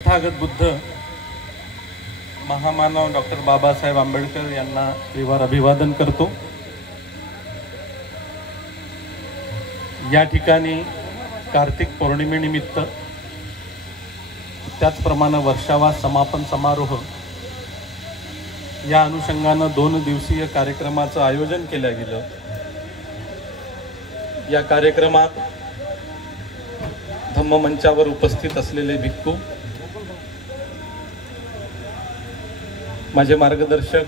तथागत बुद्ध महामानव डॉक्टर बाबासाहेब आंबेडकर यांना त्रिवार अभिवादन करतो। या ठिकाणी कार्तिक पौर्णिमेनिमित्त त्याचप्रमाणे वर्षावा समापन समारोह या अनुषंगाने 2 दिवसीय कार्यक्रमाचं आयोजन केलं गेलं। या कार्यक्रमात धम्ममंचावर उपस्थित असलेले भिक्खू, माझे मार्गदर्शक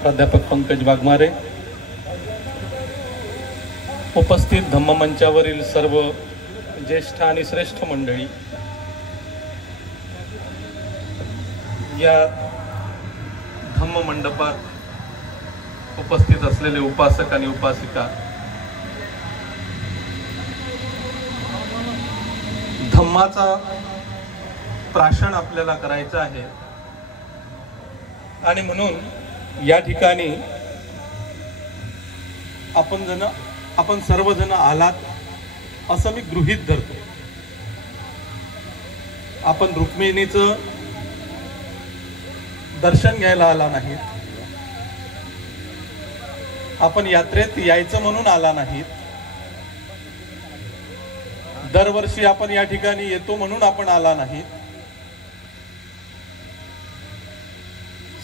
प्राध्यापक पंकज वाघमारे, उपस्थित धम्ममंचावरील सर्व ज्येष्ठ आणि श्रेष्ठ मंडळी, या धम्म मंडपात उपस्थित असलेले उपासक आणि उपासिका, धम्माचा प्राशन आपल्याला करायचं आहे आणि म्हणून या ठिकाणी आपण सर्वजण आलात असं मी गृहीत धरतो। आपण रुक्मिणीचं दर्शन घ्यायला आला नाहीत, आपण यात्रेत यायचं म्हणून आला नाहीत, दरवर्षी आपण या ठिकाणी येतो म्हणून आपण आला नाहीत,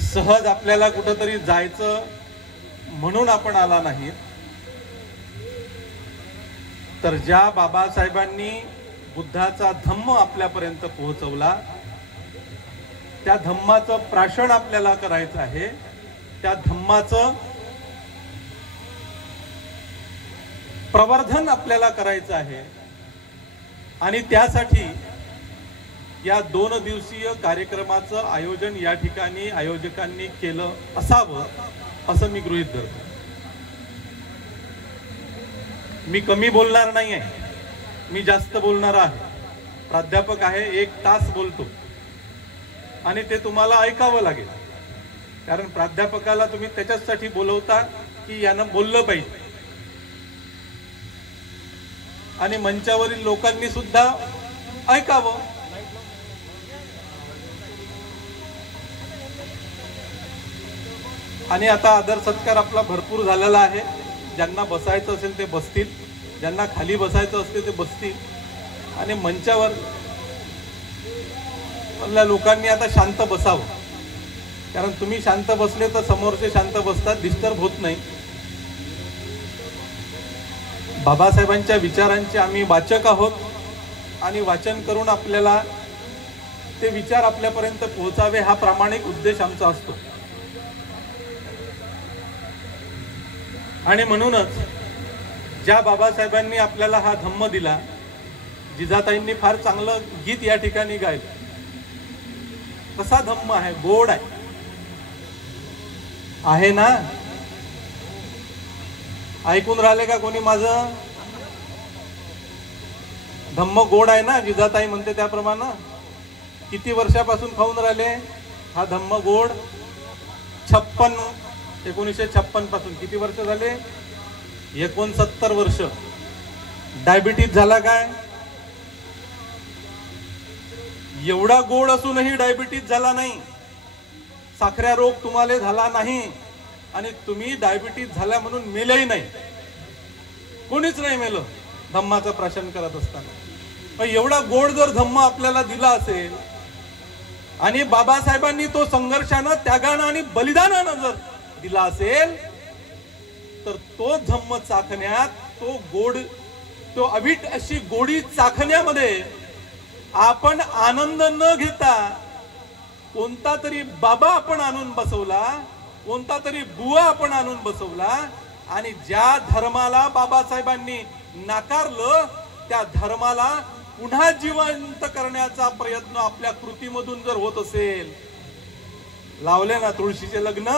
सहज आपल्याला कुठेतरी जायचं म्हणून आपण आला नाहीत, तर ज्या बाबासाहेबांनी बुद्धाचा धम्म आपल्यापर्यंत पोहोचवला त्या धम्माचं प्राशन आपल्याला करायचं आहे, त्या धम्माचं प्रवर्धन आपल्याला करायचं आहे आणि त्यासाठी या 2 दिवसीय कार्यक्रमाचं आयोजन या ठिकाणी आयोजकांनी केलं असावं असं मी गृहीत धरतो। मी कमी बोलणार नाही आहे, मी जास्त बोलणार आहे। प्राध्यापक आहे, 1 तास बोलतो आणि ते तुम्हाला ऐकावं लागेल, कारण प्राध्यापकाला तुम्ही त्याच्यासाठी बोलवता की यानं बोललं पाहिजे आणि मंचावरील लोकांनी सुद्धा ऐकावं। आणि आता आदर सत्कार आपला भरपूर झालेला आहे। ज्यांना बसायचं असेल ते बसतील, ज्यांना खाली बसायचं असते ते बसतील आणि मंचावर लोकांनी आता शांत बसावं, कारण तुम्ही शांत बसले तर समोरचे शांत बसतात, डिस्टर्ब होत नाही। बाबासाहेबांच्या विचारांचे आम्ही वाचक आहोत आणि वाचन करून आपल्याला ते विचार आपल्यापर्यंत पोहोचावे हा प्रामाणिक उद्देश आमचा असतो। आणि म्हणूनच ज्या बाबासाहेबांनी आपल्याला हा धम्म दिला, जिजाताईंनी फार चांगलं गीत या ठिकाणी गायलं। कसा धम्म आहे, गोड आहे ना? ऐकून राहिले का कोणी माझं? धम्म गोड आहे ना? जिजाताई म्हणते त्याप्रमाणे किती वर्षापासून खाऊन राहिले हा धम्म गोड? 1956 पासून किती वर्ष झाले? 69 वर्ष। डायबिटीज झाला काय? एवढा गोड असूनही डायबिटीज झाला नाही, साखऱ्या रोग तुम्हाला झाला नाही आणि तुम्ही डायबिटीज झाला म्हणून मेलेही नाही, कोणीच नाही मेलं धम्माचं प्राशन करत असताना। एवढा गोड जर धम्म आपल्याला दिला असेल आणि बाबासाहेबांनी तो संघर्षानं, त्यागानं आणि बलिदानानं जर दिला असेल तर तो धम्म चाखण्यात, तो गोड, तो अवीट अशी गोडी चाखण्यामध्ये आपण आनंद न घेता कोणता तरी बाबा आपण आणून बसवला, कोणता तरी बुवा आपण आणून बसवला आणि ज्या धर्माला बाबासाहेबांनी नाकारलं त्या धर्माला पुन्हा जिवंत करण्याचा प्रयत्न आपल्या कृतीमधून जर होत असेल, लावले ना तुळशीचे लग्न,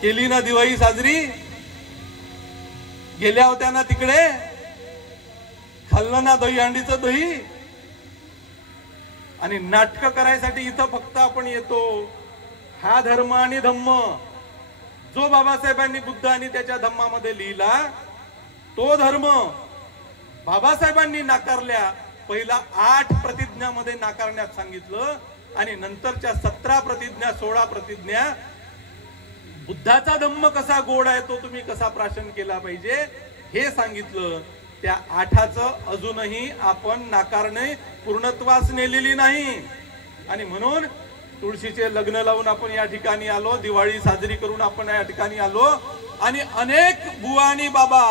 केली ना दिवाळी साजरी, गेल्या होत्या ना तिकडे, खाल्लं ना दहीहंडीचं दही, आणि नाटक करायसाठी इथं फक्त आपण येतो। हा धर्म आणि धम्म जो बाबासाहेबांनी बुद्ध आणि त्याच्या धम्मामध्ये लिहिला तो धर्म बाबासाहेबांनी नाकारल्या, पहिला 8 प्रतिज्ञामध्ये नाकारण्यात सांगितलं आणि नंतरच्या 17 प्रतिज्ञा 16 प्रतिज्ञा बुद्धाचा धम्म कसा गोड आहे तो तुम्ही कसा प्राशन केला पाहिजे हे सांगितलं. त्या 8चं अजूनही आपण नाकारणे पूर्णत्वास नेलेली नाही. आणि म्हणून तुळशीचे लग्न लावून आपण या ठिकाणी आलो, दिवाळी साजरी करून आपण या ठिकाणी आलो आणि अनेक बुवा आणि बाबा,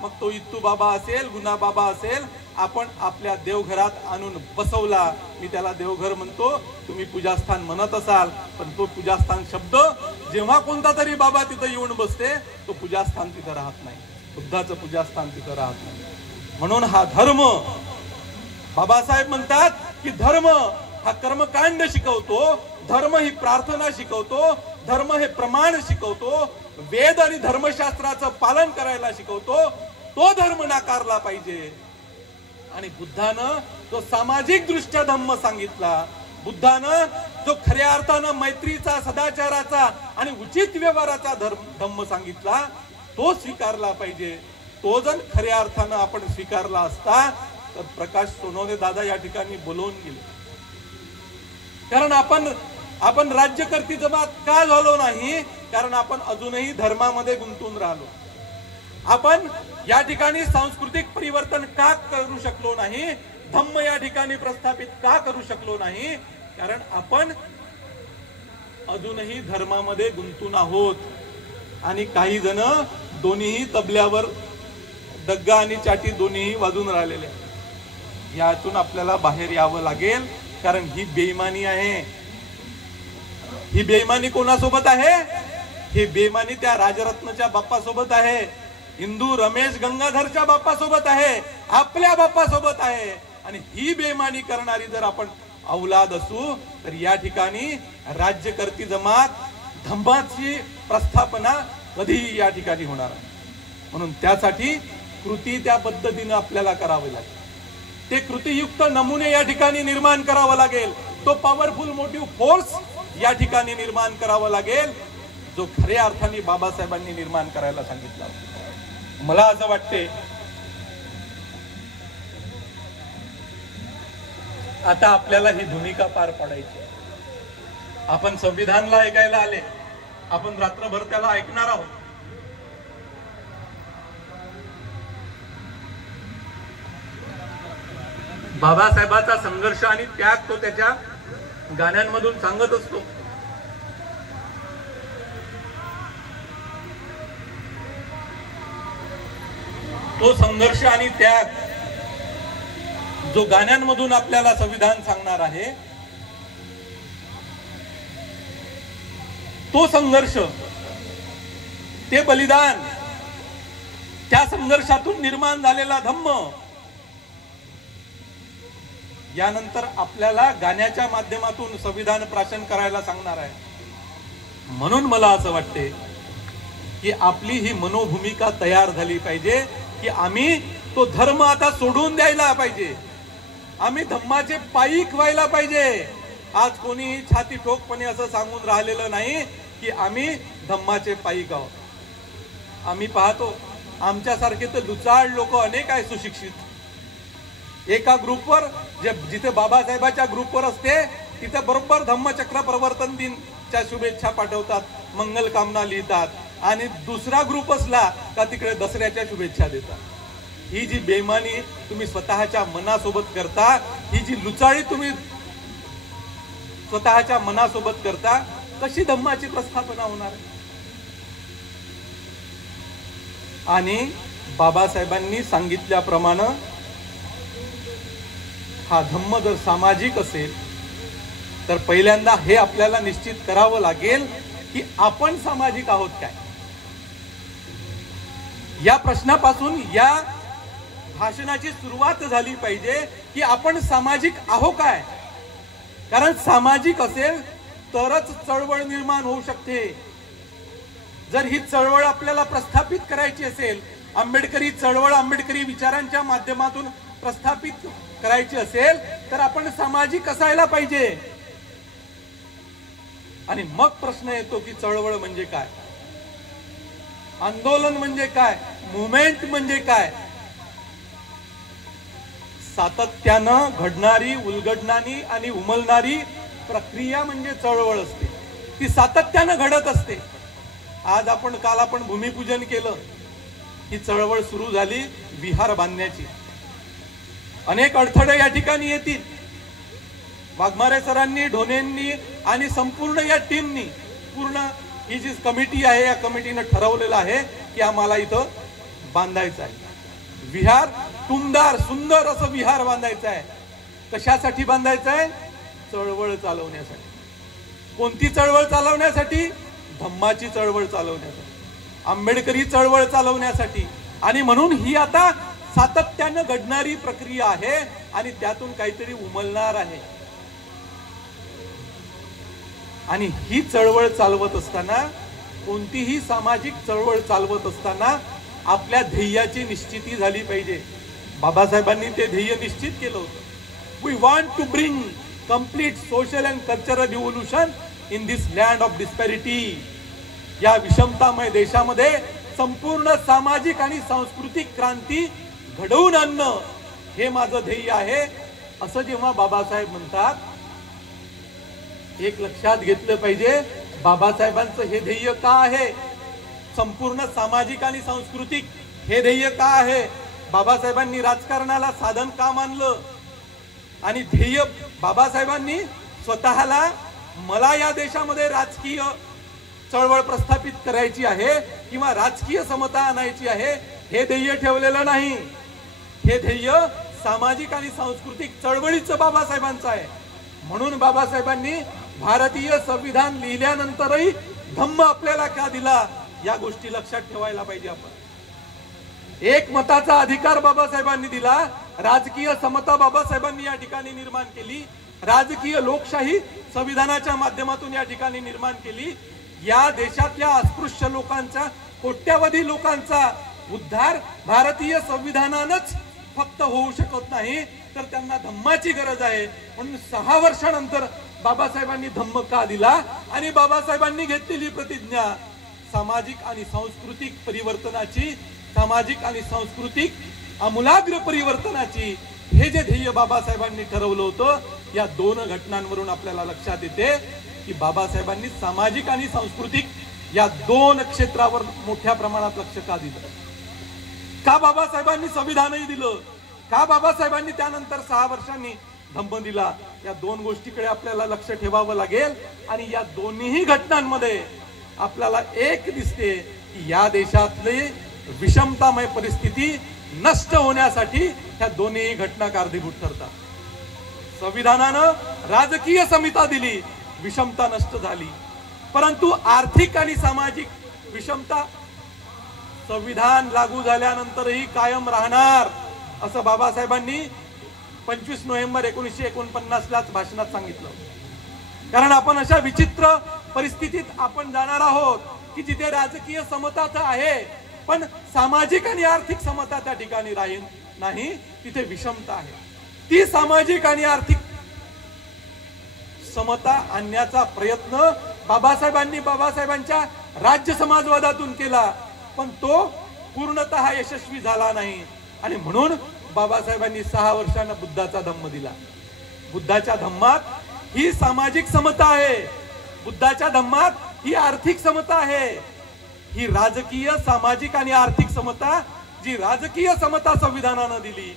मग तो इत्तू बाबा असेल, गुना बाबा असेल, आपण आपल्या देवघरात आणून बसवला. मी त्याला देवघर म्हणतो, तुम्ही पूजास्थान म्हणत असाल, पण तो पूजास्थान शब्द जेव्हा कोणता तरी बाबा तिथं येऊन बसते तो पूजास्थान तिथं राहत नाही, बुद्धाचं पूजास्थान तिथं राहत नाही. म्हणून हा धर्म, बाबासाहेब म्हणतात की धर्म हा कर्मकांड शिकवतो, धर्म ही प्रार्थना शिकवतो, धर्म हे प्रमाण शिकवतो, वेद आणि धर्मशास्त्राचं पालन करायला शिकवतो. तो धर्म नाकारला पाहिजे. आणि बुद्धानं तो सामाजिक दृष्ट्या धम्म सांगितला, बुद्धानं जो खऱ्या अर्थानं मैत्रीचा, सदाचाराचा आणि उचित व्यवहाराचा धम्म सांगितला तो स्वीकारला पाहिजे. तो जर खऱ्या अर्थानं आपण स्वीकारला असता तर प्रकाश सोनवणे दादा या ठिकाणी बोलवून गेले. कारण आपण राज्यकर्ती जमात का झालो नाही, कारण आपण अजूनही धर्मामध्ये गुंतून राहिलो. आपण या ठिकाणी सांस्कृतिक परिवर्तन का करू शकलो नाही, धम्म या ठिकाणी प्रस्थापित का करू शकलो नाही, कारण आपण अजूनही धर्मामध्ये गुंतून आहोत. आणि काही जण दोन्हीही तबल्यावर डग्गा आणि चाटी दोन्हीही वाजून राहिलेले. यातून आपल्याला बाहेर यावं लागेल, कारण ही बेईमानी आहे. ही बेईमानी कोणासोबत आहे? ही बेईमानी त्या राजरत्नच्या बाप्पासोबत आहे, हिंदू रमेश गंगाधरच्या बाप्पासोबत आहे, आपल्या बाप्पासोबत आहे. आणि ही बेईमानी करणारी जर आपण औलाद असू तर या ठिकाणी राज्यकर्ती जमात धम्माची प्रस्थापना कधीही या ठिकाणी होणार आहे. म्हणून त्यासाठी कृती त्या पद्धतीने आपल्याला करावी लागेल. ते कृतीयुक्त नमुने या ठिकाणी निर्माण करावं लागेल. तो पॉवरफुल मोटिव्ह फोर्स या ठिकाणी निर्माण करावा लागेल, जो खऱ्या अर्थाने बाबासाहेबांनी निर्माण करायला सांगितला. मला असं वाटते आता आपल्याला ही भूमिका पार पाडायची. आपण संविधानला ऐकायला आले, आपण रात्रभर त्याला ऐकणार आहोत. बाबासाहेबांचा संघर्ष आणि त्याग तो त्याच्या गाण्यांमधून सांगत असतो. तो संघर्ष आणि त्याग जो गाण्यांमधून आपल्याला संविधान सांगणार आहे, तो संघर्ष, ते बलिदान, त्या संघर्षातून निर्माण झालेला धम्म, यानंतर आपल्याला गाण्याच्या माध्यमातून संविधान प्राशन करायला सांगणार आहे. म्हणून मला असं वाटते की आपली ही मनोभूमिका तयार झाली पाहिजे की आम्ही तो धर्म आता सोडून द्यायला पाहिजे, आम्ही धम्माचे पायीक व्हायला पाहिजे. आज कोणी छाती ठोकपणे असं सांगून राहिलेलं नाही की आम्ही धम्माचे पायीक आहोत. आम्ही पाहतो आमच्यासारखे तर दुचाळ लोक अनेक आहे सुशिक्षित. एका ग्रुपवर जिथे बाबासाहेबाच्या ग्रुपवर असते तिथे बरोबर धम्मचक्र प्रवर्तन दिनच्या शुभेच्छा पाठवतात, मंगल कामना लिहितात, आणि दुसरा ग्रुप असला का तिकडे दसऱ्याच्या शुभेच्छा देतात. ही जी बेईमानी तुम्ही स्वतःच्या मनासोबत करता, ही जी लुचाळी तुम्ही स्वतःच्या मनासोबत करता, कशी धम्माची प्रस्थापना होणार? आणि बाबासाहेबांनी सांगितल्याप्रमाणे हा धम्म जर सामाजिक असेल तर पहिल्यांदा हे आपल्याला निश्चित करावं लागेल की आपण सामाजिक आहोत काय. या प्रश्नापासून या भाषणाची सुरुवात झाली पाहिजे की आपण सामाजिक आहो काय. कारण सामाजिक असेल तरच चळवळ निर्माण होऊ शकते. जर ही चळवळ आपल्याला प्रस्थापित करायची असेल, आंबेडकरी चळवळ, आंबेडकरी विचारांच्या माध्यमातून प्रस्थापित करायची असेल तर आपण सामाजिक असायला पाहिजे. आणि मग प्रश्न येतो की चळवळ म्हणजे काय, आंदोलन म्हणजे काय, मुवमेंट म्हणजे काय. सातत्यानं घडणारी, उलगडणारी आणि उमलणारी प्रक्रिया म्हणजे चळवळ असते. ती सातत्यानं घडत असते. आज काल आपण भूमिपूजन केलं. ही चळवळ सुरू झाली विहार बांधण्याची. अनेक अडथळे या ठिकाणी येतील. वाघमारे सरांनी, ढोणेंनी आणि संपूर्ण या टीमनी, पूर्ण ही जी कमिटी आहे या कमिटीनं ठरवलेलं आहे की आम्हाला इथं बांधायचं आहे विहार. टुमदार सुंदर असं विहार बांधायचं आहे. कशासाठी बांधायचं आहे? चळवळ चालवण्यासाठी. कोणती चळवळ चालवण्यासाठी? धम्माची चळवळ चालवण्यासाठी, आंबेडकरी चळवळ चालवण्यासाठी. आणि म्हणून ही आता सातत्यानं घडणारी प्रक्रिया आहे आणि त्यातून काहीतरी उमलणार आहे. आणि ही चळवळ चालवत असताना, कोणतीही सामाजिक चळवळ चालवत असताना आपल्या ध्येयाची निश्चिती झाली पाहिजे. बाबासाहेबांनी ते ध्येय निश्चित केलं होतं. We want to bring complete social and cultural revolution in this land of disparity. या विषमतामय देशामध्ये संपूर्ण सामाजिक आणि सांस्कृतिक क्रांती घडवून आणणं हे माझं ध्येय आहे. असं जेव्हा बाबासाहेब म्हणतात, एक लक्षात घेतलं पाहिजे, बाबासाहेबांचं हे ध्येय का आहे? संपूर्ण सामाजिक आणि सांस्कृतिक हे ध्येय का आहे? बाबासाहेबांनी राजकारणाला साधन का मानलं? आणि ध्येय बाबासाहेबांनी स्वतःला, मला या देशामध्ये राजकीय चळवळ प्रस्थापित करायची आहे किंवा राजकीय समता आणायची आहे, हे ध्येय ठेवलेलं नाही. हे ध्येय सामाजिक आणि सांस्कृतिक चळवळीचं बाबासाहेबांचं आहे. म्हणून बाबासाहेबांनी भारतीय संविधान लिहिल्यानंतरही धम्म आपल्याला का दिला, या गोष्टी लक्षात ठेवायला पाहिजे. आपण एक मताचा अधिकार बाबासाहेबांनी दिला. राजकीय समता बाबासाहेबांनी या ठिकाणी निर्माण केली. राजकीय लोकशाही संविधानाच्या माध्यमातून या ठिकाणी निर्माण केली. या देशातल्या अस्पृश्य लोकांचा, कोट्यावधी लोकांचा उद्धार भारतीय संविधानानंच फक्त होऊ शकत नाही, तर त्यांना धम्माची गरज आहे. म्हणून 6 वर्षानंतर बाबासाहेबांनी धम्म का दिला? आणि बाबासाहेबांनी घेतलेली प्रतिज्ञा सामाजिक आणि सांस्कृतिक परिवर्तनाची, सामाजिक आणि सांस्कृतिक आमूलाग्र परिवर्तनाची, हे जे ध्येय बाबासाहेबांनी ठरवलं होतं, या 2 घटनांवरून आपल्याला लक्षात येते की बाबासाहेबांनी सामाजिक आणि सांस्कृतिक या 2 क्षेत्रावर मोठ्या प्रमाणात लक्ष का दिलं. का बाबासाहेबांनी संविधानही दिलं? का बाबासाहेबांनी त्यानंतर 6 वर्षांनी धम्म दिला? या 2 गोष्टीकडे आपल्याला लक्ष ठेवावं लागेल. आणि या दोन्ही घटनांमध्ये आपल्याला एक दिसते की या देशातली विषमतामय परिस्थिती नष्ट होण्यासाठी ह्या दोन्ही घटना कारणीभूत ठरतात. संविधानानं राजकीय समिता दिली, विषमता नष्ट झाली. परंतु आर्थिक आणि सामाजिक विषमता संविधान लागू झाल्यानंतरही कायम राहणार, असं बाबासाहेबांनी 25 नोव्हेंबर 1949लाच भाषणात सांगितलं. कारण आपण अशा विचित्र परिस्थितीत आपण जाणार आहोत की जिथे राजकीय समता तर आहे, पण सामाजिक आणि आर्थिक समता त्या ठिकाणी राहील नाही, तिथे विषमता आहे. ती सामाजिक आणि आर्थिक समता आणण्याचा प्रयत्न बाबासाहेबांच्या राज्य समाजवादातून केला, पण तो पूर्णतः यशस्वी झाला नाही. आणि म्हणून बाबासाहेबांनी 6 वर्षांना बुद्धाचा धम्म दिला. बुद्धाच्या धम्मात ही सामाजिक समता आहे, बुद्धाच्या धम्मात ही आर्थिक समता आहे. ही राजकीय, सामाजिक आणि आर्थिक समता, जी राजकीय समता संविधानानं दिली,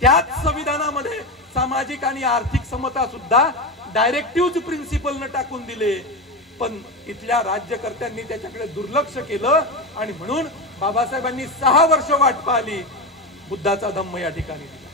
त्याच संविधानामध्ये सामाजिक आणि आर्थिक समता सुद्धा डायरेक्टिव्ह प्रिन्सिपलनं टाकून दिले. पण इथल्या राज्यकर्त्यांनी त्याच्याकडे दुर्लक्ष केलं आणि म्हणून बाबासाहेबांनी 6 वर्ष वाट पाहिली, बुद्धाचा धम्म या ठिकाणी दिला.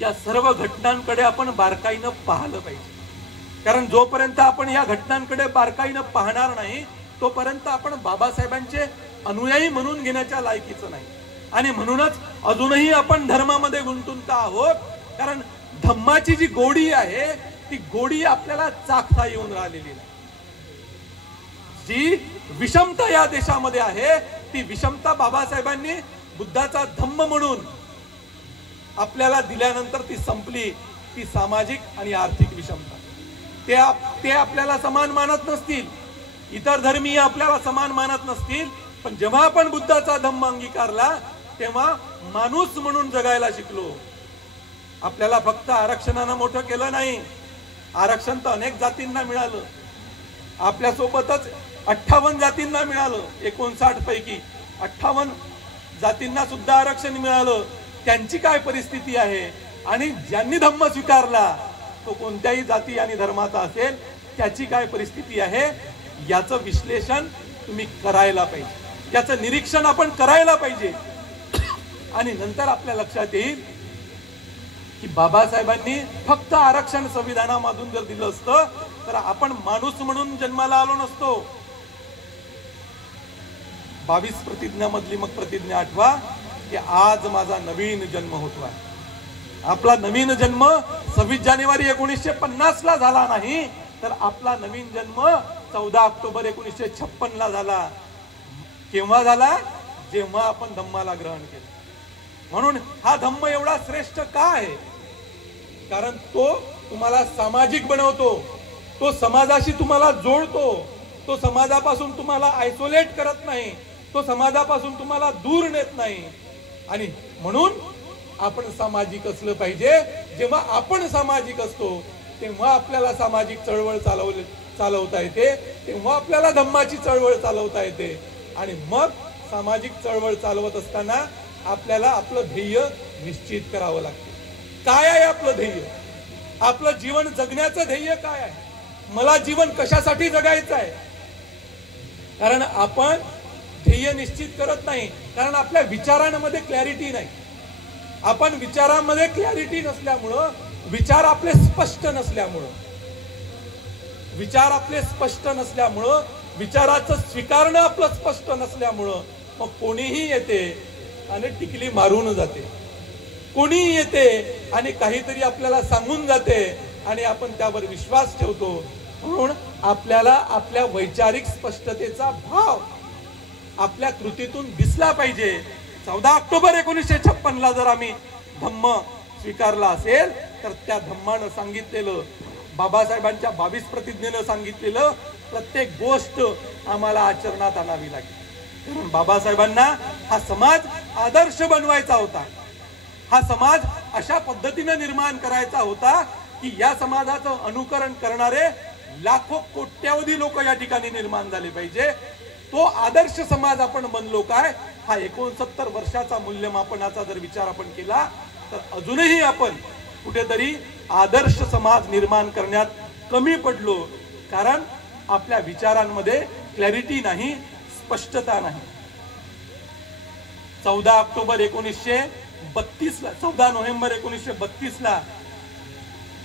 या सर्व घटनांकडे आपण बारकाईनं पाहिलं पाहिजे. कारण जोपर्यंत आपण या घटनांकडे बारकाईनं पाहणार नाही, तोपर्यंत आपण बाबासाहेबांचे अनुयायी म्हणून घेण्याच्या लायकीचं नाही. आणि म्हणूनच अजूनही आपण धर्मामध्ये गुंतून आहोत, कारण धम्माची जी गोडी आहे, ती गोडी आपल्याला चाखता येऊन राहिलेली नाही. जी विषमता या देशामध्ये आहे, ती विषमता बाबासाहेबांनी बुद्धाचा धम्म म्हणून आपल्याला दिल्यानंतर ती संपली. ती सामाजिक आणि आर्थिक विषमता. ते आपल्याला समान मानत नसतील, इतर धर्मीय आपल्याला समान मानत नसतील, पण जेव्हा आपण बुद्धाचा धम्म अंगीकारला, तेव्हा माणूस म्हणून जगायला शिकलो, आपल्याला फक्त आरक्षणानं मोठं केलं नाही, आरक्षण तर अनेक जातींना मिळालं, आपल्यासोबतच 58 जातींना मिळालं, 59 पैकी 58 जातींना सुद्धा आरक्षण मिळालं. त्यांची काय परिस्थिती आहे आणि ज्यांनी धम्म स्वीकारला तो कोणत्याही जाती आणि धर्माचा असेल त्याची काय परिस्थिती आहे याचं विश्लेषण तुम्ही करायला पाहिजे, याचं निरीक्षण आपण करायला पाहिजे. आणि नंतर आपल्या लक्षात येईल की बाबासाहेबांनी फक्त आरक्षण संविधानामधून जर दिलं असतं तर आपण माणूस म्हणून जन्माला आलो नसतो. 22 प्रतिज्ञामधली मग प्रतिज्ञा आठवा की आज माझा नवीन जन्म होतोय. आपला नवीन जन्म 26 जानेवारी 1950 ला झाला नाही तर आपला नवीन जन्म 14 ऑक्टोबर 1956 ला झाला. केव्हा झाला? जेव्हा आपण धम्माला ग्रहण केलं. म्हणून हा धम्म एवढा श्रेष्ठ का आहे? कारण तो तुम्हाला सामाजिक बनवतो, तो समाजाशी तुम्हाला जोडतो, तो समाजापासून तुम्हाला आयसोलेट करत नाही, तो समाजापासून तुम्हाला दूर नेत नाही. आणि म्हणून आपण सामाजिक असलं पाहिजे. जेव्हा आपण सामाजिक असतो तेव्हा आपल्याला सामाजिक चळवळ चालवता येते, तेव्हा आपल्याला धम्माची चळवळ चालवता येते. आणि मग सामाजिक चळवळ चालवत असताना आपल्याला आपलं ध्येय निश्चित करावं लागतं. काय आहे आपलं ध्येय? आपलं जीवन जगण्याचं ध्येय काय आहे? मला जीवन कशासाठी जगायचं आहे? कारण आपण ध्येय निश्चित करत नाही, कारण आपल्या विचारांमध्ये क्लॅरिटी नाही. आपण विचारांमध्ये क्लॅरिटी नसल्यामुळं, विचार आपले स्पष्ट नसल्यामुळं, विचाराचं स्वीकारणं आपलं स्पष्ट नसल्यामुळं मग कोणीही येते आणि टिकली मारून जाते, कोणीही येते आणि काहीतरी आपल्याला सांगून जाते आणि आपण त्यावर विश्वास ठेवतो. म्हणून आपल्याला आपल्या वैचारिक स्पष्टतेचा भाव आपल्या कृतीतून दिसला पाहिजे. 14 ऑक्टोबर 1956 ला जर आम्ही धम्म स्वीकारला असेल तर त्या धम्मानं सांगितलेलं, बाबासाहेबांच्या 22 प्रतिज्ञेनं सांगितलेलं प्रत्येक गोष्ट आम्हाला आचरणात आणावी लागेल. कारण बाबासाहेबांना हा समाज आदर्श बनवायचा होता. हा समाज अशा पद्धतीने निर्माण करायचा होता की या समाजाचं अनुकरण करणारे लाखो कोट्यावधी लोक या ठिकाणी निर्माण झाले पाहिजे. तो आदर्श समाज आपण बनलो काय? हा 69 वर्षाचा मूल्यमापनाचा जर विचार आपण केला तर अजूनही आपण कुठेतरी आदर्श समाज निर्माण करण्यात कमी पडलो. कारण आपल्या विचारांमध्ये क्लॅरिटी नाही, स्पष्टता नाही. 14 ऑक्टोबर 1932 ला, 14 नोव्हेंबर 1932 ला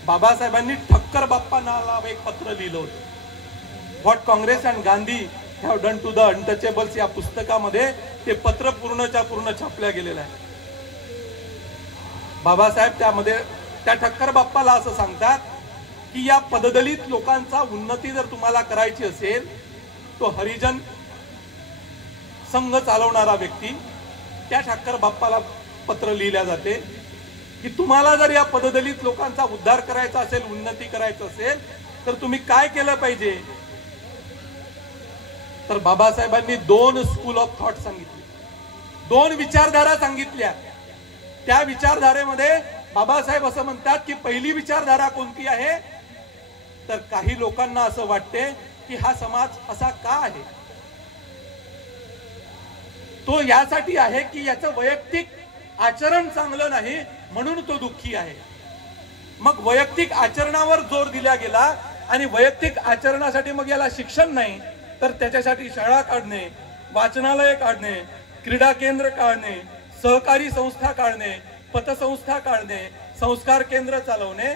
बाबासाहेबांनी ठक्कर बाप्पा नावाला एक पत्र लिहिलं होतं. What Congress and Gandhi have done to the untouchables या पुस्तकामध्ये ते पत्र पूर्णच्या पूर्ण छापल्या गेलेलं आहे. बाबासाहेब त्यामध्ये त्या ठक्कर बाप्पाला असं सांगतात की या पददलित लोकांचा उन्नती जर तुम्हाला करायची असेल, तो हरिजन संघ चालवणारा व्यक्ती, त्या ठक्कर बाप्पाला पत्र लिहिल्या जाते की तुम्हाला जर या पददलित लोकांचा उद्धार करायचा असेल, उन्नती करायचं असेल तर तुम्ही काय केलं पाहिजे? तर बाबासाहेबांनी 2 स्कूल ऑफ थॉट सांगितले, 2 विचारधारा सांगितल्या. त्या विचारधारेमध्ये बाबासाहेब असं म्हणतात की पहिली विचारधारा कोणती आहे? तर काही लोकांना असं वाटते की हा समाज असा का आहे? तो यासाठी आहे की याचं वैयक्तिक आचरण चांगलं नाही म्हणून तो दुःखी आहे. मग वैयक्तिक आचरणावर जोर दिला गेला आणि वैयक्तिक आचरणासाठी मग याला शिक्षण नाही तर त्याच्यासाठी शाळा काढणे, वाचनालय काढणे, क्रीडा केंद्र काढणे, सहकारी संस्था काढणे, पतसंस्था काढणे, संस्कार केंद्र चालवणे,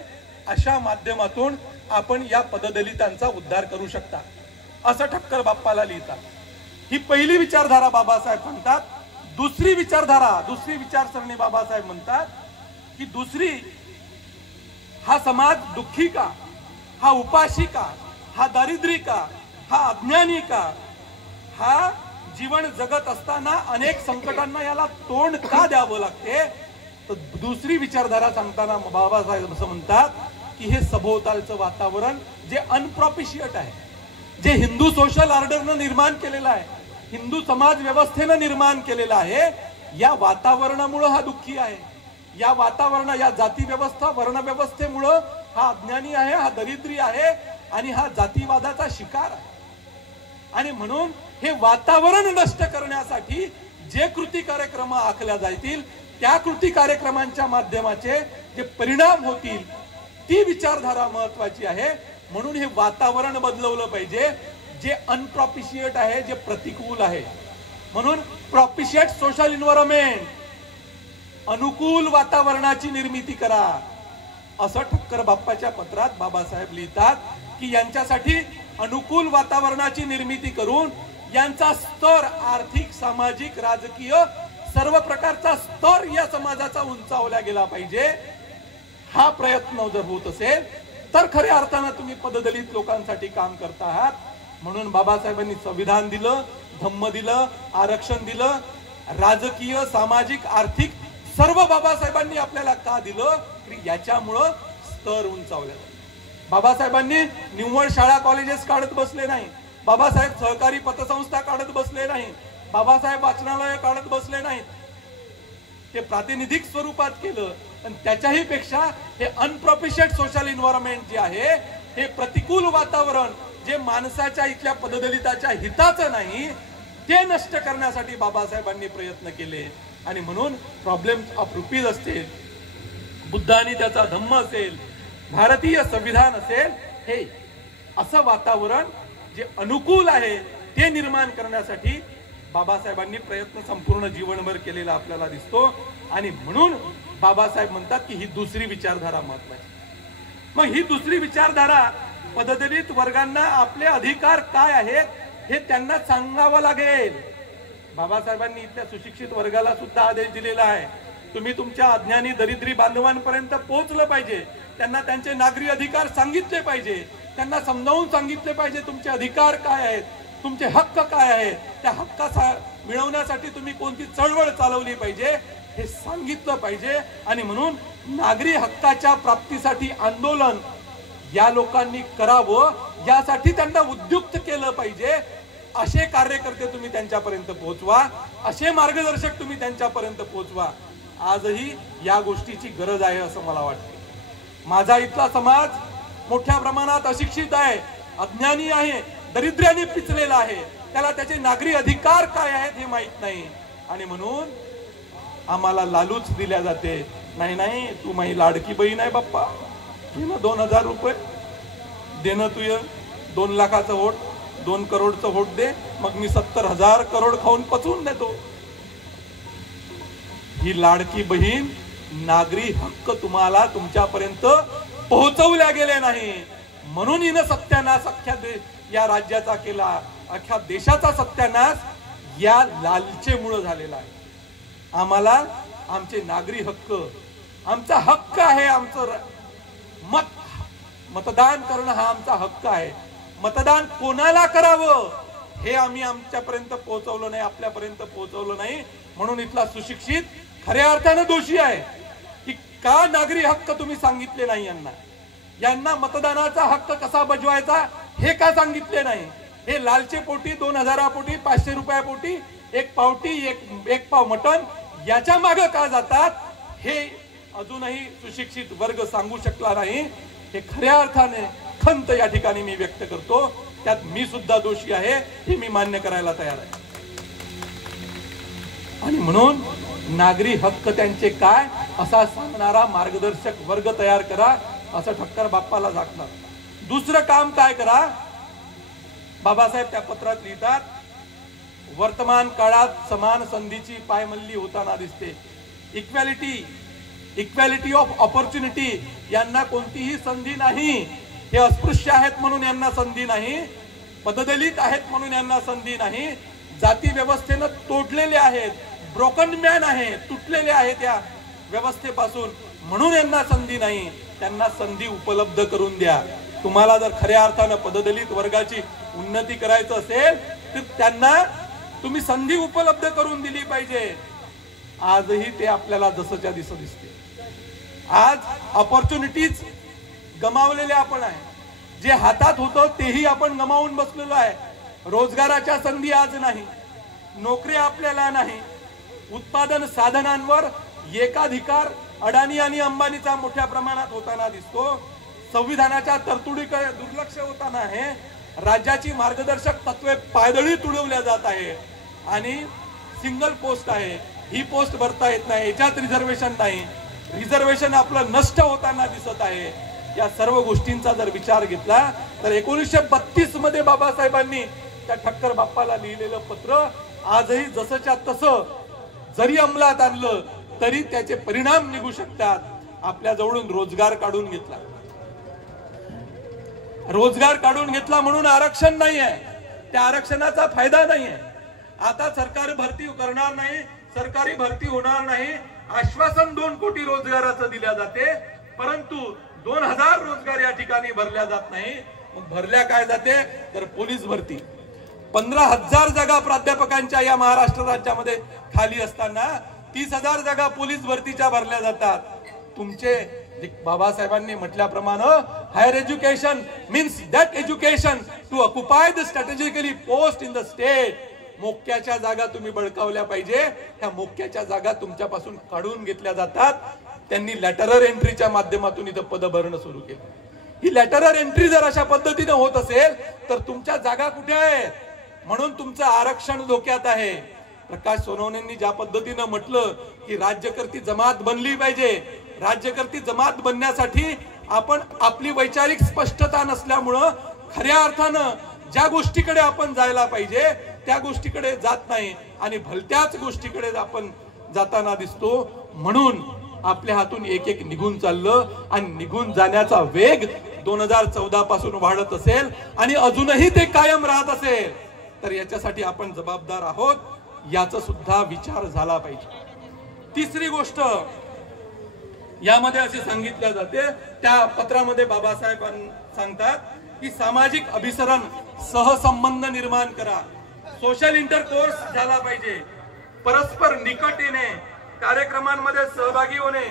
अशा माध्यमातून आपण या पददलितांचा उद्धार करू शकता असं ठक्कर बाप्पाला लिहितात. ही पहिली विचारधारा बाबासाहेब म्हणतात. दुसरी विचारसरणी बाबासाहेब म्हणतात की दुसरी, हा समाज दुःखी का, हा उपाशी का, हा दारिद्र्य का, हा अज्ञानी का, हा जीवन जगत असताना अनेक संकटांना याला तोंड का द्यावं लागते? तर दुसरी विचारधारा सांगताना बाबासाहेब असं म्हणतात की हे सभोवतालचं वातावरण जे अनप्रॉपिशिएट आहे, जे हिंदू सोशल ऑर्डरनं निर्माण केलेलं आहे, हिंदू समाज व्यवस्थेनं निर्माण केलेलं आहे, या वातावरणामुळे हा दुःखी आहे. या वातावरण, या जाती व्यवस्था, वर्ण व्यवस्थेमुळं हा अज्ञानी आहे, हा दरिद्री आहे आणि हा जातीवादाचा शिकार आहे. आणि म्हणून हे वातावरण नष्ट करण्यासाठी जे कृती कार्यक्रम आखल्या जातील, त्या कृती कार्यक्रमांच्या माध्यमाचे जे परिणाम होतील, ती विचारधारा महत्वाची आहे. म्हणून हे वातावरण बदलवलं पाहिजे, जे अनप्रॉपिशिएट आहे, जे प्रतिकूल आहे. म्हणून प्रॉपिशिएट सोशल इन्व्हायरमेंट, अनुकूल वातावरणाची निर्मिती करा, असं ठक्कर बाप्पाच्या पत्रात बाबासाहेब लिहितात की यांच्यासाठी अनुकूल वातावरणाची निर्मिती करून यांचा स्तर, आर्थिक, सामाजिक, राजकीय सर्व प्रकारचा स्तर या समाजाचा उंचावला गेला पाहिजे. हा प्रयत्न जर होत असेल तर खऱ्या अर्थानं तुम्ही पददलित लोकांसाठी काम करता आहात. म्हणून बाबासाहेबांनी संविधान दिलं, धम्म दिलं, आरक्षण दिलं, राजकीय, सामाजिक, आर्थिक सर्व बाबासाहेबांनी आपल्याला का दिलं? याच्यामुळं स्तर उंचावला. बाबासाहेबांनी निव्वळ शाळा कॉलेजेस काढत बसले नाही, बाबासाहेब सहकारी पतसंस्था काढत बसले नाही, बाबासाहेब वाचनालय काढत बसले नाहीत. ते प्रातिनिधिक स्वरूपात केलं. पण त्याच्याही पेक्षा हे अनप्रॉपिशिएट सोशल इन्व्हायरमेंट जे आहे, हे प्रतिकूल वातावरण जे माणसाच्या, इथल्या पददलिताच्या हिताचं नाही, ते नष्ट करण्यासाठी बाबासाहेबांनी प्रयत्न केले. आणि म्हणून प्रॉब्लेम ऑफ रुपीज असतील, बुद्ध आणि त्याचा धम्म असेल, भारतीय संविधान असेल, हे असं वातावरण जे अनुकूल आहे ते निर्माण करण्यासाठी बाबासाहेबांनी प्रयत्न संपूर्ण जीवनभर केलेला आपल्याला दिसतो. आणि म्हणून बाबासाहेब म्हणतात की ही दुसरी विचारधारा महत्वाची. मग ही दुसरी विचारधारा पददलित वर्गांना आपले अधिकार काय आहेत हे त्यांना सांगावं लागेल. बाबासाहेबांनी इथल्या सुशिक्षित वर्गाला सुद्धा आदेश दिलेला आहे, तुम्ही तुमच्या अज्ञानी दरिद्री बांधवांपर्यंत पोहोचलं पाहिजे, त्यांना त्यांचे नागरी अधिकार सांगितले पाहिजे, त्यांना समजावून सांगितले पाहिजे तुमचे अधिकार काय आहेत, तुमचे हक्क काय आहेत, त्या हक्क मिळवण्यासाठी तुम्ही कोणती चळवळ चालवली पाहिजे हे सांगितलं पाहिजे. आणि म्हणून नागरी हक्काच्या प्राप्तीसाठी आंदोलन या लोकांनी करावं, यासाठी त्यांना उद्युक्त केलं पाहिजे. असे कार्यकर्ते तुम्ही त्यांच्यापर्यंत पोहोचवा, असे मार्गदर्शक तुम्ही त्यांच्यापर्यंत पोहोचवा. आजही या गोष्टीची गरज आहे असं मला वाटतं. माझा इथला समाज मोठ्या प्रमाणात अशिक्षित आहे, अज्ञानी आहे, दरिद्र्याने पिचलेला आहे, त्याला त्याचे नागरी अधिकार काय आहेत हे माहित नाही. आणि म्हणून आम्हाला लालूच दिल्या जाते, नाही नाही तू माझी लाडकी बहीण आहे बाप्पा, घे ना 2000 रुपये देणं, तू 2 लाखाचं वोट, 2 करोडचं वोट दे, मग मी 70,000 करोड खाऊन पचवून देतो. ही लाडकी बहीण, नागरी हक्क तुम्हाला तुमच्यापर्यंत पोहोचवल्या गेले नाही, म्हणून हिनं सत्यानाश अख्ख्या या राज्याचा केला, अख्ख्या देशाचा सत्यानाश या लालचेमुळे झालेला आहे. आम्हाला आमचे नागरी हक्क, आमचा हक्क आहे, आमचं मतदान करणं हा आमचा हक्क आहे. मतदान कोणाला करावं हे आम्ही आमच्यापर्यंत पोहोचवलं नाही, आपल्यापर्यंत पोहोचवलं नाही. म्हणून इथला सुशिक्षित खऱ्या अर्थानं दोषी आहे की का नागरी हक्क तुम्ही सांगितले नाही यांना, यांना मतदानाचा हक्क कसा बजवायचा हे का सांगितले नाही. हे लालचे पोटी, 2000 पोटी, 500 रुपयापोटी एक पावटी, एक पाव मटण याच्या मागे का जातात हे अजूनही सुशिक्षित वर्ग सांगू शकला नाही. हे खऱ्या अर्थाने खंत या ठिकाणी मी व्यक्त करतो. त्यात मी सुद्धा दोषी आहे हे मी मान्य करायला तयार आहे. आणि म्हणून नागरी हक्क त्यांचे काय असा सांगणारा मार्गदर्शक वर्ग तयार करा असं ठक्कर बाप्पाला झाकणार. दुसरं काम काय करा, बाबासाहेब त्या पत्रात लिहितात, वर्तमान काळात समान संधीची पायमल्ली होताना दिसते. इक्वॅलिटी ऑफ ऑपॉर्च्युनिटी यांना कोणतीही संधी नाही. हे अस्पृश्य आहेत म्हणून यांना संधी नाही, पददलित आहेत म्हणून यांना संधी नाही, जाती व्यवस्थेनं तोडलेले आहेत, ब्रोकन मॅन आहे, तुटलेले आहेत या व्यवस्थेपासून, म्हणून यांना संधी नाही. त्यांना संधी उपलब्ध करून द्या. तुम्हाला जर खऱ्या अर्थानं पददलित वर्गाची उन्नती करायचं असेल तर त्यांना तुम्ही संधी उपलब्ध करून दिली पाहिजे. आजही ते आपल्याला जसंच्या दिसत दिसते. आज ऑपॉर्च्युनिटीज गमावलेले आपण आहे, जे हातात होतं तेही आपण गमावून बसलेलो आहे. रोजगाराच्या संधी आज नाही, नोकरी आपल्याला नाही, उत्पादन साधनांवर एकाधिकार अडाणी आणि अंबानीचा मोठ्या प्रमाणात होताना दिसतो। संविधानाच्या तरतुडीकडे दुर्लक्ष होताना आहे। राज्याची मार्गदर्शक तत्वे पायदळी तुडवल्या जात आहे आणि सिंगल पोस्ट आहे, ही पोस्ट भरता येत नाही, याच्यात रिझर्वेशन नाही, रिझर्वेशन आपलं नष्ट होताना दिसत आहे। या सर्व गोष्टींचा जर विचार घेतला तर 1932 मध्ये बाबासाहेबांनी त्या ठक्कर बाप्पाला लिहिलेलं पत्र आजही जसंच्या तसं जरी अंमलात आणलं तरी त्याचे परिणाम निघू शकतात। आपल्या जवळून रोजगार काढून घेतला, रोजगार काढून घेतला म्हणून आरक्षण नाही आहे, त्या आरक्षणाचा फायदा नाही आहे। आता सरकार भरती करणार नाही, सरकारी भरती होणार नाही, आश्वासन 2 कोटी रोजगाराचं दिल्या जाते, परंतु 2000 रोजगार या ठिकाणी भरल्या जात नाही। मग भरल्या काय जाते तर पोलीस भरती। 15,000 जागा प्राध्यापकांच्या या महाराष्ट्र राज्यामध्ये खाली असताना 30,000 जागा पोलीस भरतीच्या भरल्या जातात। तुमचे बाबासाहेबांनी म्हटल्याप्रमाणे higher education means that education to occupy the strategically post in the state. मोक्याच्या जागा तुम्ही बळकावल्या पाहिजे, त्या मोक्याच्या जागा तुमच्यापासून काढून घेतल्या जातात। त्यांनी लॅटरल एंट्रीच्या माध्यमातून इथं पद भरणं सुरू केलं। ही लॅटरल एंट्री जर अशा पद्धतीने होत असेल तर तुमच्या जागा कुठे आहेत, म्हणून तुमचं आरक्षण धोक्यात आहे। प्रकाश सोनवणेंनी ज्या पद्धतीने म्हटलं की राज्यकर्ती जमात बनली पाहिजे, राज्यकर्ती जमात बनण्यासाठी आपण आपली वैचारिक स्पष्टता नसल्यामुळं खऱ्या अर्थानं ज्या गोष्टीकडे आपण जायला पाहिजे त्या गोष्टीकडे जात नाही आणि भलत्याच गोष्टीकडे आपण जाताना दिसतो। म्हणून आपल्या हातून एक एक निघून चाललं आणि निघून जाण्याचा वेग 2014 पासून वाढत असेल आणि अजूनही ते कायम राहत असेल तर याच्यासाठी आपण जबाबदार आहोत, याचा सुद्धा विचार झाला पाहिजे। तिसरी गोष्ट यामध्ये असे सांगितले जाते, त्या पत्रामध्ये बाबासाहेब सांगतात की सामाजिक अभिसरण सहसंबंध निर्माण करा, सोशल इंटरकोर्स झाला पाहिजे, परस्पर निकट येणे, कार्यक्रमांमध्ये सहभागी होणे,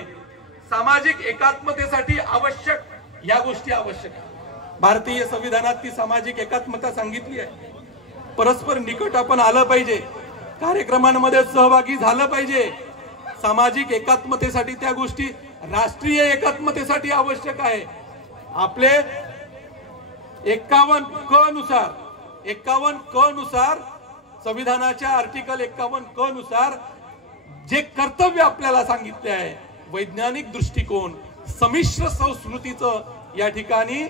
सामाजिक एकात्मतेसाठी आवश्यक या गोष्टी आवश्यक आहेत। भारतीय संविधानात ती सामाजिक एकात्मता सांगितली आहे। परस्पर निकट आपण आलं पाहिजे, कार्यक्रमांमध्ये सहभागी झालं पाहिजे। सामाजिक एकात्मतेसाठी त्या गोष्टी राष्ट्रीय एकात्मतेसाठी आवश्यक आहे। आपले 51 क नुसार संविधानाच्या आर्टिकल 51 क नुसार जे कर्तव्य आपल्याला सांगितले आहे, वैज्ञानिक दृष्टिकोन, संमिश्र संस्कृतीचं या ठिकाणी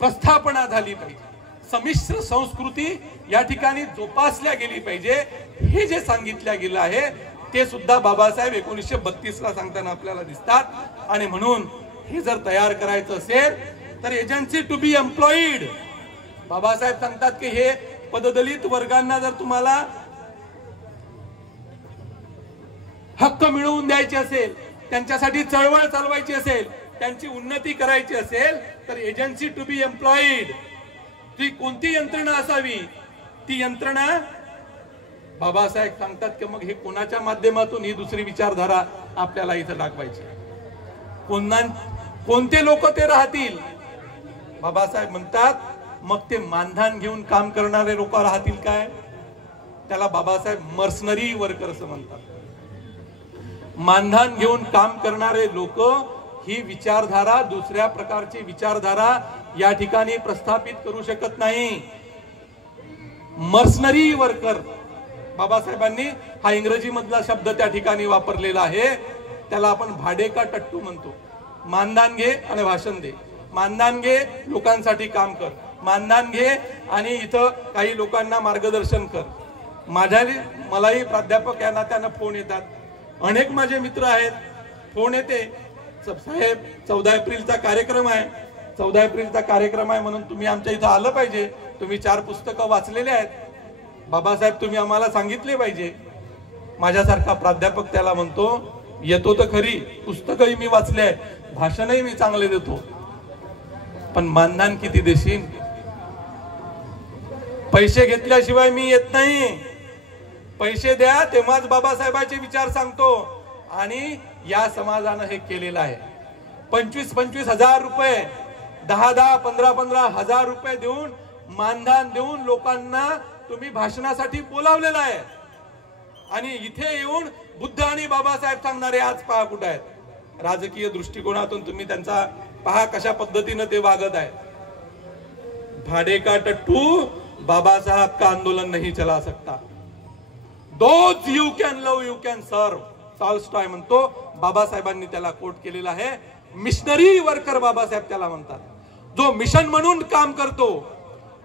प्रस्थापना झाली पाहिजे, संमिश्र संस्कृती या ठिकाणी जोपासल्या गेली पाहिजे, हे जे सांगितलं गेलं आहे ते सुद्धा बाबासाहेब 1932 ला सांगताना आपल्याला दिसतात। आणि म्हणून हे जर तयार करायचं असेल तर agency to be employed, Babasaheb सांगतात की हे पददलित वर्गांना जर तुम्हाला हक्क मिळवून द्यायचे असेल, त्यांच्यासाठी चळवळ चालवायची असेल, त्यांची उन्नती करायची असेल तर एजन्सी टू बी एम्प्लॉईड, ती कोणती यंत्रणा असावी, ती यंत्रणा बाबासाहेब सांगतात की मग हे कोणाच्या माध्यमातून ही दुसरी विचारधारा आपल्याला इथं दाखवायची, कोणते लोक ते राहतील। बाबासाहेब म्हणतात मग ते मानधन घेऊन काम करणारे लोक राहतील काय, त्याला बाबासाहेब मर्सनरी वर्कर असं म्हणतात। मानधन घेऊन काम करणारे लोक ही विचारधारा, दुसऱ्या प्रकारची विचारधारा या ठिकाणी प्रस्थापित करू शकत नाही। मर्सनरी वर्कर, बाबासाहेबांनी हा इंग्रजी मधला शब्द त्या ठिकाणी वापरलेला आहे, त्याला आपण भाडेका टट्टू म्हणतो। मानधन घे आणि भाषण दे, मानधन घे लोकांसाठी काम कर, मानधन घे आणि इथं काही लोकांना मार्गदर्शन कर। मलाही प्राध्यापक या नात्यानं फोन येतात, अनेक माझे मित्र आहेत, फोन येते साहेब 14 एप्रिलचा कार्यक्रम आहे, 14 एप्रिलचा कार्यक्रम आहे म्हणून तुम्ही आमच्या इथं आलं पाहिजे, तुम्ही 4 पुस्तकं वाचलेले आहेत, बाबासाहेब तुम्ही आम्हाला सांगितले पाहिजे। माझ्यासारखा प्राध्यापक त्याला म्हणतो येतो तर खरी, पुस्तकही मी वाचले आहे, भाषणही मी चांगले देतो, पण मानधन किती देशील, पैसे घेतल्याशिवाय मी येत नाही, पैसे द्या तेव्हाच बाबासाहेबांचे विचार सांगतो। आणि या समाजानं हे केलेलं आहे। 25-25 हजार रुपये, 10-10, 15-15 हजार रुपये देऊन, मानधन देऊन लोकांना तुम्ही भाषणासाठी बोलावलेलं आहे आणि इथे येऊन बुद्ध आणि बाबासाहेब सांगणारे आज पहा कुठे आहेत। राजकीय दृष्टिकोनातून तुम्ही त्यांचा पहा कशा पद्धतीने ते वागत आहेत. भाड़े का टट्टू बाबा साहब का आंदोलन नहीं चला सकता. Those you can love you can सर्व. टॉल्स्टॉय म्हणतो, बाबासाहेबांनी त्याला कोट केलेला आहे. मिशनरी वर्कर बाबासाहेब त्याला म्हणतात. जो मिशन म्हणून काम करतो,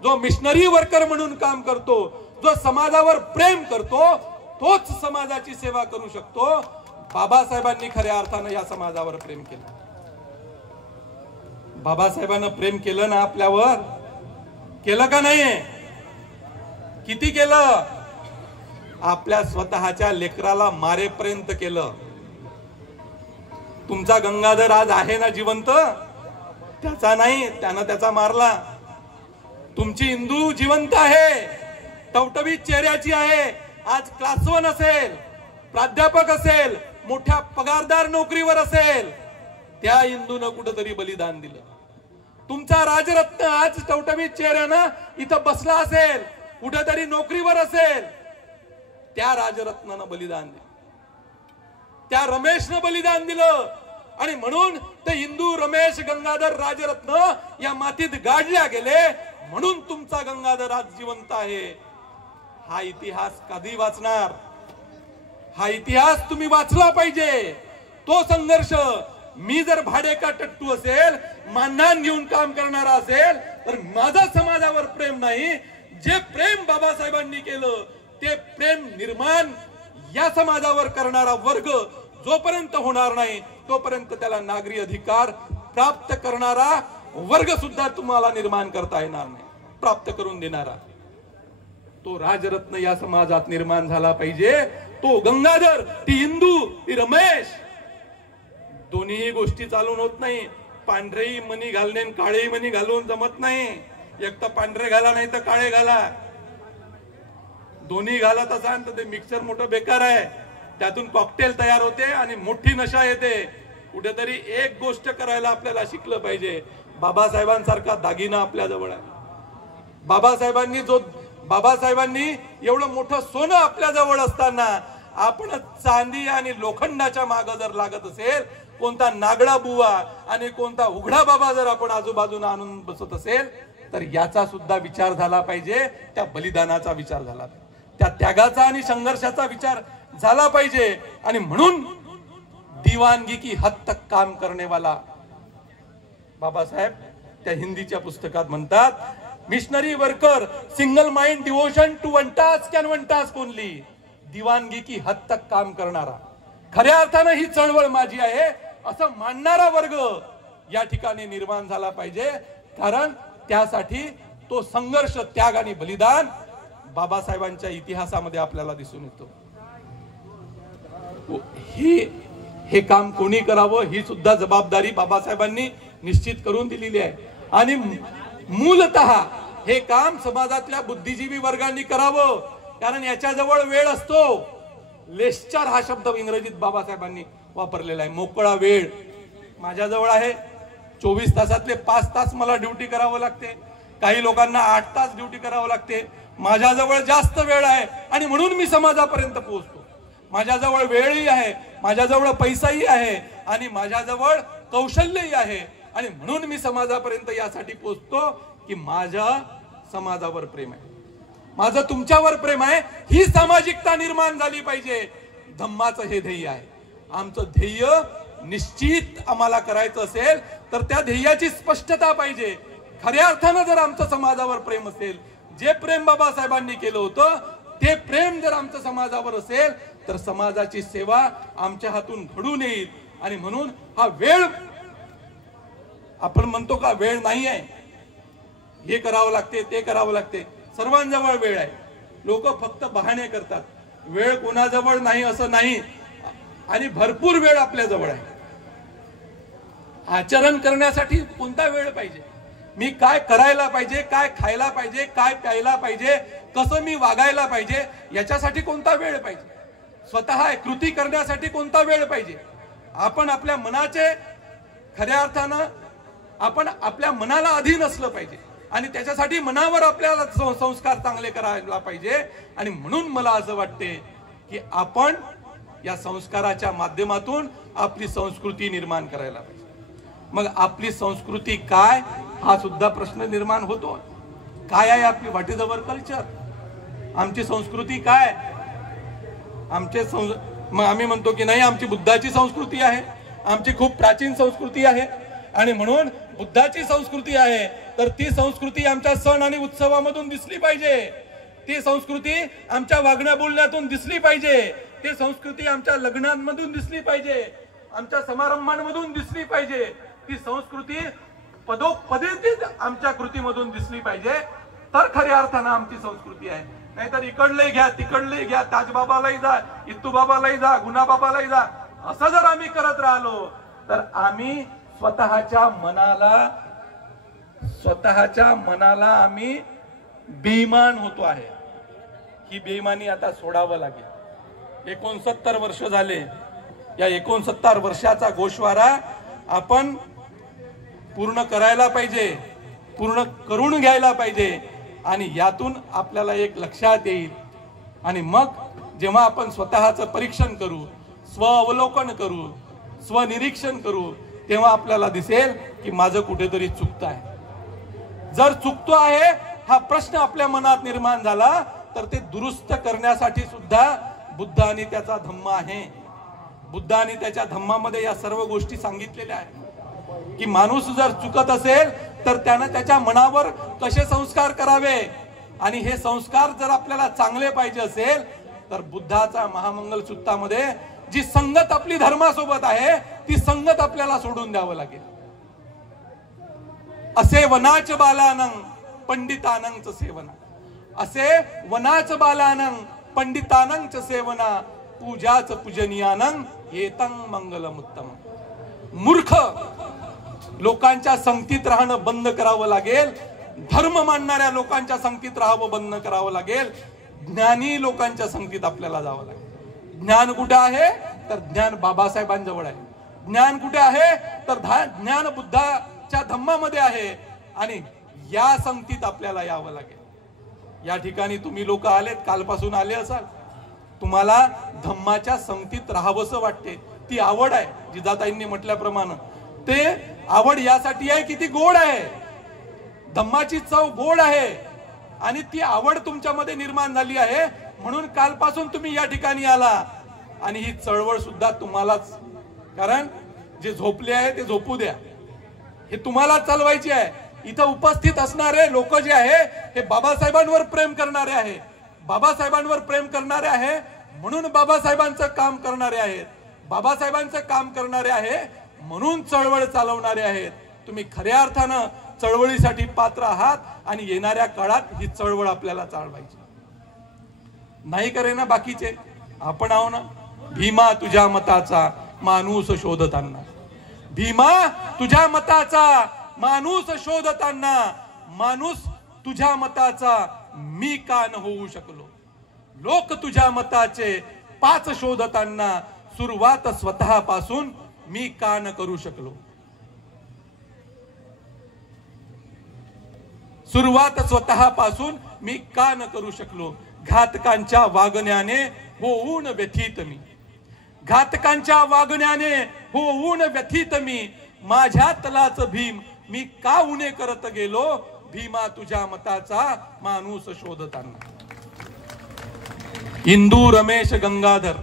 जो मिशनरी वर्कर म्हणून काम करतो, जो समाजावर प्रेम करतो, तोच समाजाची सेवा करू शकतो. बाबासाहेबांनी खऱ्या अर्थाने या समाजावर प्रेम केलं. बाबासाहेबांना प्रेम केलं ना आपल्यावर, केलं का नाही? किती केलं? आपल्या स्वतःच्या लेकराला मारेपर्यंत केलं. तुमचा गंगाधर आज आहे ना जिवंत, त्याचा नाही, त्यानं त्याचा मारला. तुमची इंदू जिवंत आहे, टवटवीत चेहऱ्याची आहे. आज क्लास 1 असेल, प्राध्यापक असेल, मोठ्या पगारदार नोकरीवर असेल, त्या इंदूनं कुठेतरी बलिदान दिलं. तुमचा राजरत्न आज टवटवीत चेहऱ्यानं इथं बसला असेल, कुठेतरी नोकरीवर असेल, त्या राजरत्नानं बलिदान दिलं, त्या रमेशनं बलिदान दिलं. आणि म्हणून ते हिंदू रमेश गंगाधर राजरत्न या मातीत गाडल्या गेले, म्हणून तुमचा गंगाधर आज जिवंत आहे. हा इतिहास कधी वाचणार? हा इतिहास तुम्ही वाचला पाहिजे. तो संघर्ष, मी जर भाडे का टट्टू असेल, मानधन घेऊन काम करणारा असेल, तर माझा समाजावर प्रेम नाही. जे प्रेम बाबासाहेबांनी केलं ते प्रेम निर्माण या समाजावर करणारा वर्ग जोपर्यंत होणार नाही, तोपर्यंत त्याला नागरी अधिकार प्राप्त करणारा वर्ग सुद्धा तुम्हाला निर्माण करता येणार नाही. प्राप्त करून देणारा तो राजरत्न या समाजात निर्माण झाला पाहिजे. तो गंगाधर, ती इंदू, ती रमेश, दोन्ही गोष्टी चालून होत नाही. पांढरेही मणी घालणे काळेही मणी घालून जमत नाही. एक तर पांढरे घाला, नाही तर काळे घाला. दोन्ही घालत असाल तर ते मिक्सर मोठं बेकार आहे. त्यातून कॉकटेल तयार होते आणि मोठी नशा येते. कुठेतरी एक गोष्ट करायला आपल्याला शिकलं पाहिजे. बाबासाहेबांसारखा दागिना आपल्या जवळ आहे. बाबासाहेबांनी एवढं मोठं सोनं आपल्या जवळ असताना आपण चांदी आणि लोखंडाच्या मागे जर लागत असेल, कोणता नागडा बुवा आणि कोणता उघडा बाबा जर आपण आजूबाजूला आणून बसत असेल, तर याचा सुद्धा विचार झाला पाहिजे. त्या बलिदानाचा विचार झाला पाहिजे, त्या त्यागाचा आणि संघर्षाचा विचार झाला पाहिजे. आणि म्हणून दीवानगी की हद तक काम करने वाला बाबासाहेब त्या हिंदीच्या पुस्तकात म्हणतात, missionary worker single mind devotion to one task and one task only. दीवानगी की हद तक काम करणारा, खऱ्या अर्थानं ही चळवळ माझी आहे असं मानणारा वर्ग या ठिकाणी निर्माण झाला पाहिजे. कारण त्यासाठी तो संघर्ष, त्याग आणि बलिदान बाबासाहेबांच्या इतिहासामध्ये आपल्याला दिसून येतो. हे काम कोणी करावं ही सुद्धा जबाबदारी बाबासाहेबांनी निश्चित करून दिलेली आहे. आणि मूलतः हे काम समाजातल्या बुद्धिजीवी वर्गांनी करावं. कारण याच्याजवळ वेळ असतो. लेक्चर हा शब्द इंग्रजीत बाबासाहेबांनी वापरलेला आहे. मोकळा वेळ माझ्याजवळ आहे. 24 तासातले 5 तास मला ड्युटी करावं लागते. काही लोकांना 8 तास ड्युटी करावं लागते. माझ्याजवळ जास्त वेळ आहे आणि म्हणून मी समाजापर्यंत पोहोचतो. माझ्याजवळ वेळही आहे, माझ्याजवळ पैसाही आहे आणि माझ्याजवळ कौशल्यही आहे. आणि म्हणून मी समाजापर्यंत यासाठी पोहोचतो की माझ्या समाजावर प्रेम आहे, माझं तुमच्यावर प्रेम आहे. ही सामाजिकता निर्माण झाली पाहिजे. धम्माचं हे ध्येय आहे. आमचं ध्येय निश्चित आम्हाला करायचं असेल तर त्या ध्येयाची स्पष्टता पाहिजे. खऱ्या अर्थानं जर आमचं समाजावर प्रेम असेल, जे प्रेम बाबासाहेबांनी केलं होतं ते प्रेम जर आमच्या समाजावर असेल, तर समाजाची सेवा आमच्या हातून घडून येईल. आणि म्हणून हा वेळ, आपण म्हणतो का वेळ नाही आहे, हे करावं लागते, ते करावं लागते. सर्वांजवळ वेळ आहे. लोक फक्त बहाणे करतात. वेळ कोणाजवळ नाही असं नाही, आणि भरपूर वेळ आपल्या जवळ आहे. आचरण करण्यासाठी कोणता वेळ पाहिजे, मी काय करायला पाहिजे, काय खायला पाहिजे, काय प्यायला पाहिजे, कसं मी वागायला पाहिजे, याच्यासाठी कोणता वेळ पाहिजे, स्वतः कृती करण्यासाठी कोणता वेळ पाहिजे. आपण आपल्या मनाचे, खऱ्या अर्थानं आपण आपल्या मनाला अधीन असलं पाहिजे आणि त्याच्यासाठी मनावर आपल्याला संस्कार चांगले करायला पाहिजे. आणि म्हणून मला असं वाटते की आपण या संस्काराच्या माध्यमातून आपली संस्कृती निर्माण करायला पाहिजे। मग आपली संस्कृती काय हा सुद्धा प्रश्न निर्माण होतो। काय आहे आपली, व्हॉट इज अवर कल्चर, आमची संस्कृती काय? मग आम्ही म्हणतो की नाही आमची बुद्धाची संस्कृती आहे, आमची खूप प्राचीन संस्कृती आहे आणि म्हणून बुद्धाची संस्कृती आहे तर ती संस्कृती आमच्या सण आणि उत्सवामधून दिसली पाहिजे, ती संस्कृती आमच्या वागण्या बोलण्यातून दिसली पाहिजे, ती संस्कृती आमच्या लग्नांमधून दिसली पाहिजे, आमच्या समारंभांमधून दिसली पाहिजे, ती संस्कृती पदोपदी आमच्या कृतीमधून दिसली पाहिजे, तर खऱ्या अर्थानं आमची संस्कृती आहे। नाहीतर इकडले घ्या तिकडले घ्या, ताजबाबालाही जा, इत्तूबाबालाही जा, गुणाबाबालाही जा, असं जर आम्ही करत राहिलो तर आम्ही स्वतःच्या मनाला आम्ही बेईमान होतो आहे। ही बेईमानी आता सोडावं लागेल। 69 वर्ष झाले, या 69 वर्षाचा गोषवारा आपण पूर्ण करायला पाहिजे, पूर्ण करून घ्यायला पाहिजे आणि यातून आपल्याला एक लक्षात येईल आणि मग जेव्हा आपण स्वतःचं परीक्षण करू, स्वअवलोकन करू, स्वनिरीक्षण करू, तेव्हा आपल्याला दिसेल की माझं कुठेतरी चुकतं आहे। जर चुकतो आहे हा प्रश्न आपल्या मनात निर्माण झाला तर ते दुरुस्त करण्यासाठी सुद्धा बुद्ध आणि त्याचा धम्म आहे। बुद्ध आणि त्याच्या धम्मामध्ये या सर्व गोष्टी सांगितलेल्या आहेत की माणूस जर चुकत असेल तर त्यानं त्याच्या मनावर कसे संस्कार करावे आणि हे संस्कार जर आपल्याला चांगले पाहिजे असेल तर बुद्धाचा महामंगल सूत्रामध्ये जी संगत आपली धर्मासोबत आहे ती संगत आपल्याला सोडून द्यावं लागेल। असे वनाच बालानंग पंडितानंग सेवना, असे वनाच बालानंग पंडितानंग सेवना, पूजाच पूजनीयानंग एतं मंगलमुत्तम। मूर्ख लोकांच्या संगतीत राहणं बंद करावं लागेल, धर्म मानणाऱ्या लोकांच्या संगतीत राहावं बंद करावं लागेल, ज्ञानी लोकांच्या संगतीत आपल्याला जावं लागेल। ज्ञान कुठे आहे तर ज्ञान बाबासाहेबांजवळ आहे, ज्ञान कुठे आहे तर ज्ञान बुद्धाच्या धम्मामध्ये आहे आणि या संगतीत आपल्याला यावं लागेल। या ठिकाणी तुम्ही लोक आलेत, कालपासून आले असाल, तुम्हाला धम्माच्या संगतीत राहावंसं वाटते, ती आवड आहे। जिजाताईंनी म्हटल्याप्रमाणे ते आवड यासाठी आहे की ती गोड आहे, धम्माची चव गोड आहे आणि ती आवड तुमच्यामध्ये निर्माण झाली आहे म्हणून कालपासून तुम्ही या ठिकाणी आला आणि ही चळवळ सुद्धा तुम्हालाच, कारण जे झोपले आहे ते झोपू द्या, हे तुम्हाला चालवायची आहे। इथं उपस्थित असणारे लोक जे आहे हे बाबासाहेबांवर प्रेम करणारे आहे, बाबासाहेबांवर प्रेम करणारे आहे म्हणून बाबासाहेबांचं काम करणारे आहेत, बाबासाहेबांचं काम करणारे आहे म्हणून चळवळ चालवणारे आहेत। तुम्ही खऱ्या अर्थानं चळवळीसाठी पात्र आहात आणि येणाऱ्या काळात ही चळवळ आपल्याला चालवायची नाही करे ना बाकीचे आपण आहो ना। भीमा तुझ्या मताचा माणूस शोधताना, भीमा तुझ्या मताचा माणूस शोधताना, माणूस तुझ्या मताचा मी का न होऊ शकलो, लोक तुझ्या मताचे 5 शोधताना सुरुवात स्वतःपासून मी का न करू शकलो, सुरुवात स्वतःपासून मी का न करू शकलो। घातकांच्या वागण्याने होऊन व्यथित मी, घातकांच्या वागण्याने होऊन व्यथित मी, माझ्यातलाच भीम मी का उणे करत गेलो, भीमा तुझ्या मताचा माणूस शोधताना। इंदू रमेश गंगाधर,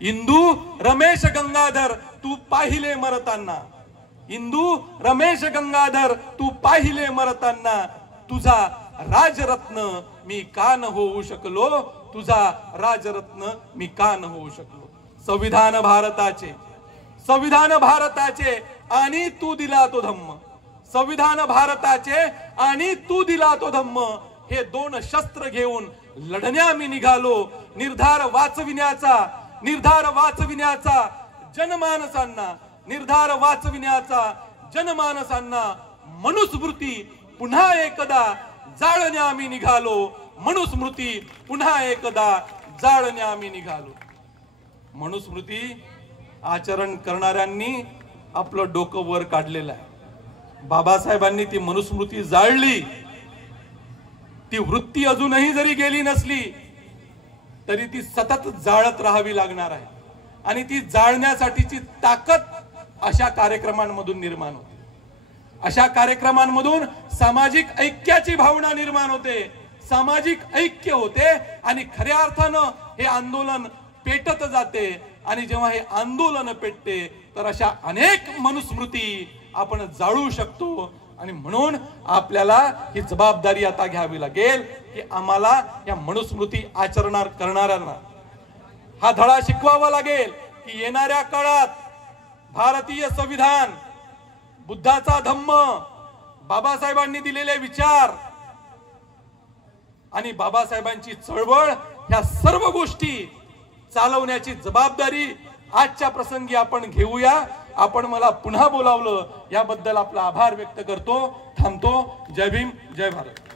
इंदू रमेश गंगाधर तू पाहिले मरताना, इंदू रमेश गंगाधर तू पाहिले मरताना, तुझा राजरत्न मी का न होऊ शकलो, तुझा राजरत्न मी का न होऊ शकलो। संविधान भारताचे, संविधान भारताचे आणि तू दिला तो धम्म, संविधान भारताचे आणि तू दिला तो धम्म, हे 2 शस्त्र घेऊन लढण्या मी निघालो। निर्धार वाचविण्याचा, निर्धार वाचविण्याचा जनमानसांना, निर्धार वाचविण्याचा जनमानसांना, मनुस्मृती पुन्हा एकदा जाळण्या मी निघालो, मनुस्मृती पुन्हा एकदा जाळण्या मी निघालो। मनुस्मृती आचरण करणाऱ्यांनी आपलं डोकं वर काढलेलं आहे। बाबासाहेबांनी ती मनुस्मृती जाळली, ती वृत्ती अजूनही जरी गेली नसली तरी ती सतत जाळत राहावी लागणार आहे। आणि ती जाळण्यासाठीची ताकद अशा कार्यक्रमांमधून निर्माण होते। अशा कार्यक्रमांमधून सामाजिक ऐक्याची भावना निर्माण होते, सामाजिक ऐक्य होते आणि खऱ्या अर्थानं हे आंदोलन पेटत जाते। आणि जेव्हा हे आंदोलन पेटते तर अशा अनेक मनुस्मृती आपण जाळू शकतो। आणि म्हणून आपल्याला ही जबाबदारी आता घ्यावी लागेल की आम्हाला या मनुस्मृती आचरण करणाऱ्यांना हा धडा शिकवावा लागेल की येणाऱ्या काळात भारतीय संविधान, बुद्धाचा धम्म, बाबासाहेबांनी दिलेले विचार आणि बाबासाहेबांची चळवळ ह्या सर्व गोष्टी चालवण्याची जबाबदारी आजच्या प्रसंगी आपण घेऊया। आपण मला पुन्हा बोलावलं याबद्दल आपला आभार व्यक्त करतो। थांबतो। जय भीम, जय भारत।